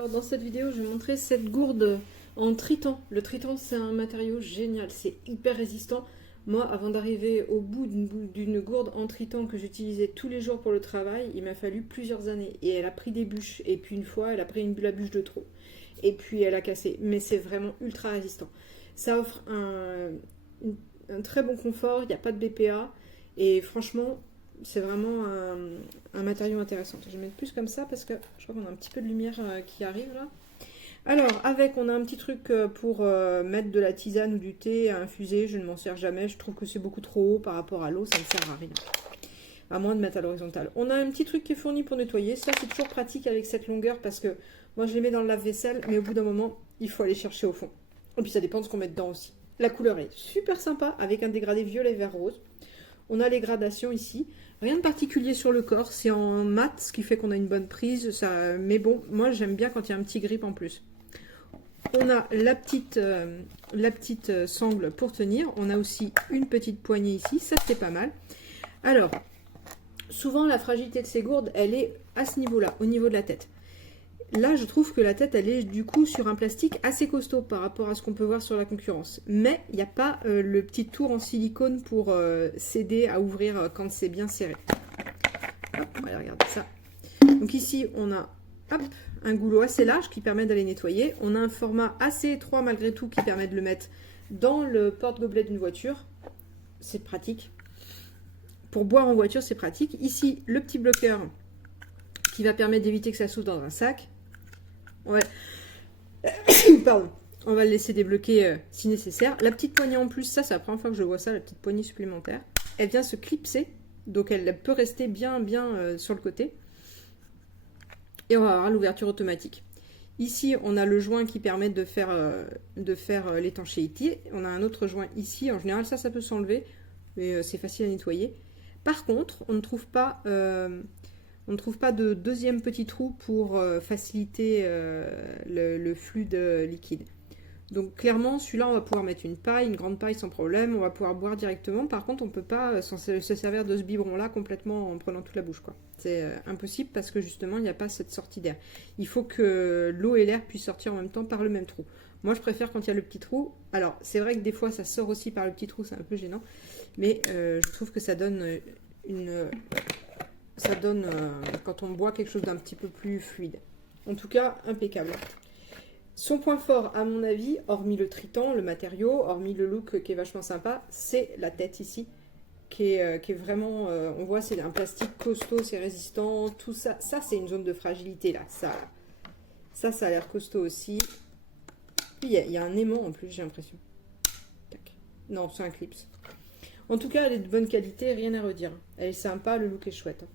Alors, dans cette vidéo, je vais montrer cette gourde en tritan. Le tritan, c'est un matériau génial, c'est hyper résistant. Moi, avant d'arriver au bout d'une gourde en tritan que j'utilisais tous les jours pour le travail, il m'a fallu plusieurs années. Et elle a pris des bûches. Et puis une fois, elle a pris la bûche de trop. Et puis elle a cassé. Mais c'est vraiment ultra résistant. Ça offre un très bon confort, il n'y a pas de BPA. Et franchement, c'est vraiment un matériau intéressant. Je vais mettre plus comme ça parce que je crois qu'on a un petit peu de lumière qui arrive là. Alors, avec, on a un petit truc pour mettre de la tisane ou du thé à infuser. Je ne m'en sers jamais. Je trouve que c'est beaucoup trop haut par rapport à l'eau. Ça ne sert à rien. À moins de mettre à l'horizontale. On a un petit truc qui est fourni pour nettoyer. Ça, c'est toujours pratique avec cette longueur parce que moi, je les mets dans le lave-vaisselle. Mais au bout d'un moment, il faut aller chercher au fond. Et puis, ça dépend de ce qu'on met dedans aussi. La couleur est super sympa avec un dégradé violet vert rose. On a les gradations ici. Rien de particulier sur le corps. C'est en mat, ce qui fait qu'on a une bonne prise. Ça... Mais bon, moi, j'aime bien quand il y a un petit grip en plus. On a la petite sangle pour tenir. On a aussi une petite poignée ici. Ça, c'est pas mal. Alors, souvent, la fragilité de ces gourdes, elle est à ce niveau-là, au niveau de la tête. Là, je trouve que la tête, elle est du coup sur un plastique assez costaud par rapport à ce qu'on peut voir sur la concurrence. Mais il n'y a pas le petit tour en silicone pour s'aider à ouvrir quand c'est bien serré. Hop, on va regarder ça. Donc ici, on a hop, un goulot assez large qui permet d'aller nettoyer. On a un format assez étroit malgré tout qui permet de le mettre dans le porte-gobelet d'une voiture. C'est pratique. Pour boire en voiture, c'est pratique. Ici, le petit bloqueur qui va permettre d'éviter que ça s'ouvre dans un sac. Ouais. Pardon. On va le laisser débloquer si nécessaire. La petite poignée en plus, ça c'est la première fois que je vois ça, la petite poignée supplémentaire. Elle vient se clipser, donc elle peut rester bien sur le côté. Et on va avoir l'ouverture automatique. Ici, on a le joint qui permet de faire l'étanchéité. On a un autre joint ici. En général, ça peut s'enlever, mais c'est facile à nettoyer. Par contre, on ne trouve pas de deuxième petit trou pour faciliter le flux de liquide. Donc clairement, celui-là, on va pouvoir mettre une paille, une grande paille sans problème. On va pouvoir boire directement. Par contre, on ne peut pas se servir de ce biberon-là complètement en prenant toute la bouche, quoi. C'est impossible parce que justement, il n'y a pas cette sortie d'air. Il faut que l'eau et l'air puissent sortir en même temps par le même trou. Moi, je préfère quand il y a le petit trou. Alors, c'est vrai que des fois, ça sort aussi par le petit trou, c'est un peu gênant. Mais je trouve que ça donne quand on boit quelque chose d'un petit peu plus fluide. En tout cas, impeccable. Son point fort, à mon avis, hormis le tritan, le matériau, hormis le look qui est vachement sympa, c'est la tête ici, qui est vraiment... on voit, c'est un plastique costaud, c'est résistant, tout ça. Ça, c'est une zone de fragilité, là. Ça a l'air costaud aussi. Puis, il y a un aimant, en plus, j'ai l'impression. Non, c'est un clips. En tout cas, elle est de bonne qualité, rien à redire. Elle est sympa, le look est chouette.